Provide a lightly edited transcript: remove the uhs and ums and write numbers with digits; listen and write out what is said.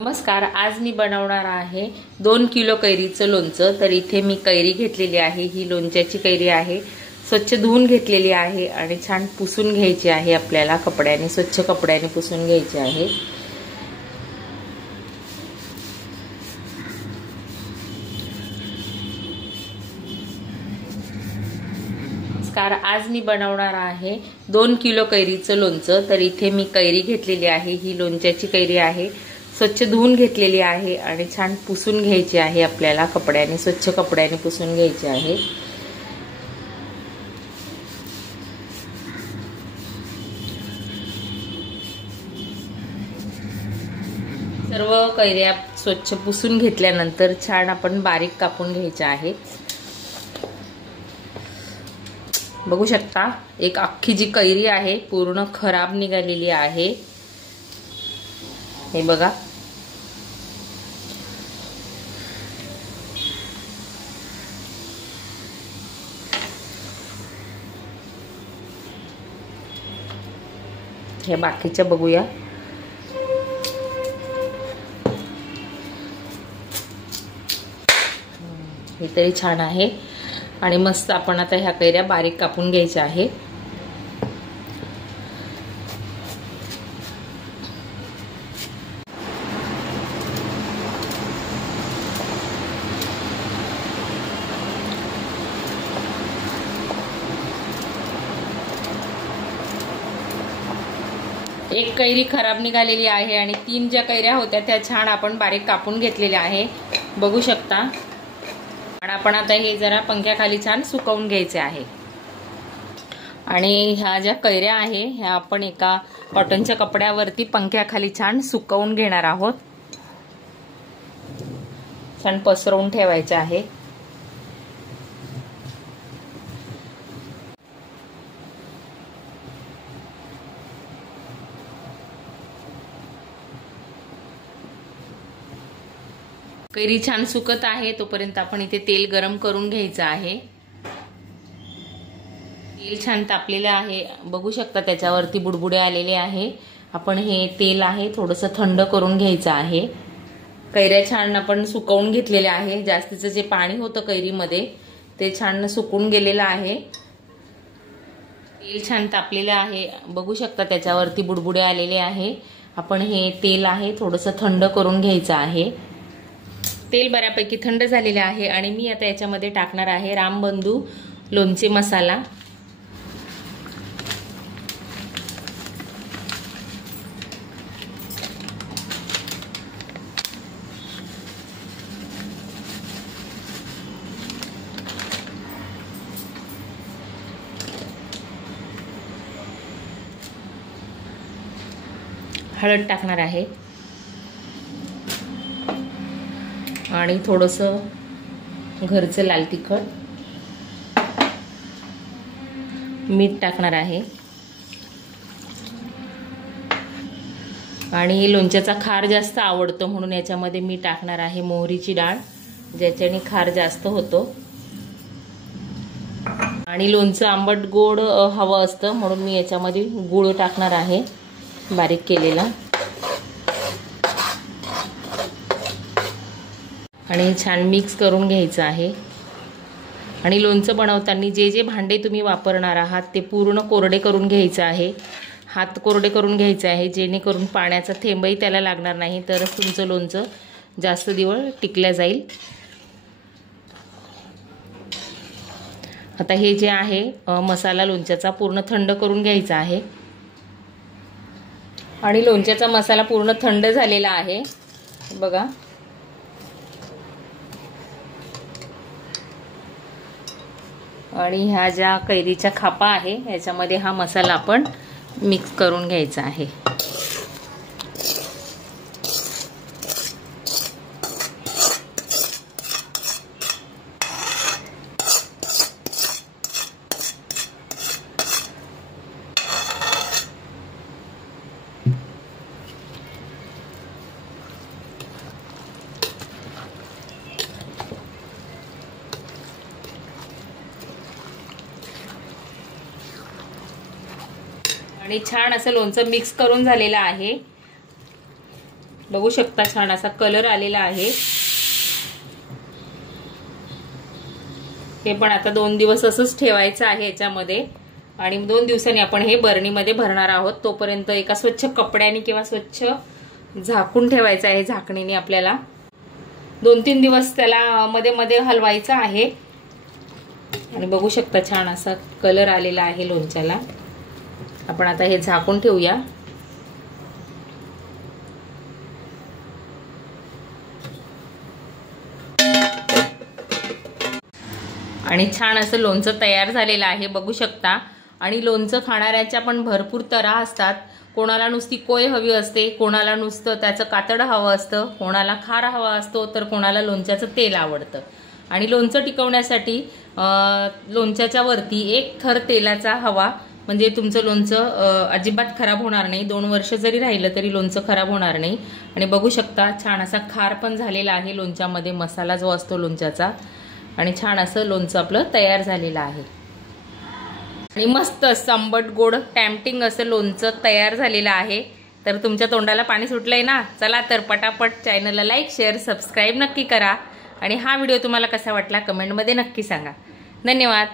नमस्कार, आज मी बनवणार आहे 2 किलो कैरीचं लोणचं। तर इथे मी कैरी घेतलेली आहे। ही लोणच्याची कैरी आहे। स्वच्छ धुवून घेतलेली आहे आणि छान पुसून घ्यायची आहे। आपल्याला कपड्याने, स्वच्छ कपड्याने पुसून घ्यायची आहे। नमस्कार, आज मी बनवणार आहे 2 किलो कैरीचं लोणचं। तर इथे मी कैरी घेतलेली आहे। ही लोणच्याची कैरी आहे। स्वच्छ धुवून घेतलेली आहे आणि छान पुसून घ्यायची आहे। आपल्याला कपड्याने, स्वच्छ कपड्याने पुसून घ्यायची आहे। सर्व कैऱ्या स्वच्छ पुसून घेतल्यानंतर छान आपण बारीक कापून घ्यायच्या आहेत। बघू शकता, एक अख्खी जी कैरी आहे पूर्ण खराब निघालेली आहे। हे बघा, हे बाकीच्या बघूया। हे तरी छान आहे आणि मस्त आपण आता ह्या कैऱ्या बारीक कापून घ्यायच्या आहे। एक कैरी खराब निघालेली आहे आणि 3 ज्या कैऱ्या होत्या त्या छान आपण बारीक कापून घेतलेल्या आहे। बघू शकता। आणि आपण आता हे जरा पंख्याखाली छान सुकवून घ्यायचे आहे। आणि ह्या ज्या कैऱ्या आहे ह्या आपण एका कॉटनच्या कपड्यावरती पंख्याखाली छान सुकवून घेणार आहोत। छान पसरवून ठेवायचे आहे। कैरी छान सुकत आहे तोपर्यंत आपण इथे तेल गरम करून घ्यायचं आहे। तेल छान तापलेलं आहे। बघू शकता त्याच्यावरती बुडबुडे आलेले आहे। आपण हे तेल आहे थोडंसं थंड करून घ्यायचं आहे। कैऱ्या छान आपण सुकवून घेतलेले आहे। जास्तीचं जे पाणी होतं कैरीमध्ये ते छान सुकून गेलेलं आहे। तेल छान तापलेलं आहे। बघू शकता त्याच्यावरती बुडबुडे आलेले आहे। आपण हे तेल आहे थोडंसं थंड करून घ्यायचं आहे। तेल बऱ्यापैकी थंड झालेले आहे आणि मी आता याच्यामध्ये टाकणार आहे रामबंधू लोणचे मसाला। हळद टाकणार आहे आणि थोडंसं घरचं लाल तिखट, मीठ टाकणार आहे आणि लोणच्याचा खार जास्त आवडतो म्हणून याच्यामध्ये मी टाकणार आहे मोहरीची डाळ, ज्याच्याने खार जास्त होतो। आणि लोणचं आंबट गोड हवं असतं म्हणून मी याच्यामध्ये गूळ टाकणार आहे बारीक केलेला। आणि छान मिक्स करून घ्यायचं आहे। आणि लोणचं बनवताना जे जे भांडे तुम्ही वापरणार आहात ते पूर्ण कोरडे करून घ्यायचं आहे। हात कोरडे करून घ्यायचे आहे जेणेकरून पाण्याचा थेंबही त्याला लागणार नाही, तरच तुमचं लोणचं जास्त दिवस टिकलं जाईल। आता हे जे आहे मसाला लोणच्याचा पूर्ण थंड करून घ्यायचा आहे। आणि लोणच्याचा मसाला पूर्ण थंड झालेला आहे बघा। आणि ह्या ज्या कैरीच्या खापा आहे याच्यामध्ये हा मसाला आपण मिक्स करून घ्यायचा आहे। आणि छान असं लोणचं मिक्स करून झालेलं आहे। बघू शकता छान असा कलर आलेला आहे। हे पण आता 2 दिवस असंच ठेवायचं आहे याच्यामध्ये आणि 2 दिवसांनी आपण हे बरणीमध्ये भरणार आहोत। तोपर्यंत एका स्वच्छ कपड्याने किंवा स्वच्छ झाकून ठेवायचं आहे झाकणीने। आपल्याला 2-3 दिवस त्याला मध्ये मध्ये हलवायचं आहे आणि बघू शकता छान असा कलर आलेला आहे लोणच्याला। आपण आता हे झाकून ठेवूया आणि छान असं लोणचं तयार झालेलं आहे बघू शकता। आणि लोणचं खाणाऱ्याच्या पण भरपूर तऱ्हा असतात। कोणाला नुसती कोय हवी असते, कोणाला नुसतं त्याचं कातड हवं असतं, कोणाला खार हवा असतो, तर कोणाला लोणच्याचं तेल आवडतं। आणि लोणचं टिकवण्यासाठी लोणच्याच्या वरती एक थर तेलाचा हवा, म्हणजे तुमचं लोणचं अजिबात खराब होणार नाही। 2 वर्ष जरी राहिलं तरी लोणचं खराब होणार नाही। आणि बघू शकता छान असा खार पण झालेला आहे लोणच्यामध्ये, मसाला जो असतो लोणच्याचा। आणि छान असं लोणचं आपलं तयार झालेलं आहे आणि मस्त आंबट गोड टॅम्पटिंग असं लोणचं तयार झालेलं आहे। तर तुमच्या तोंडाला पाणी सुटलंय ना? चला तर पटापट चॅनलला लाईक, शेअर, सबस्क्राईब नक्की करा आणि हा व्हिडिओ तुम्हाला कसा वाटला कमेंटमध्ये नक्की सांगा। धन्यवाद।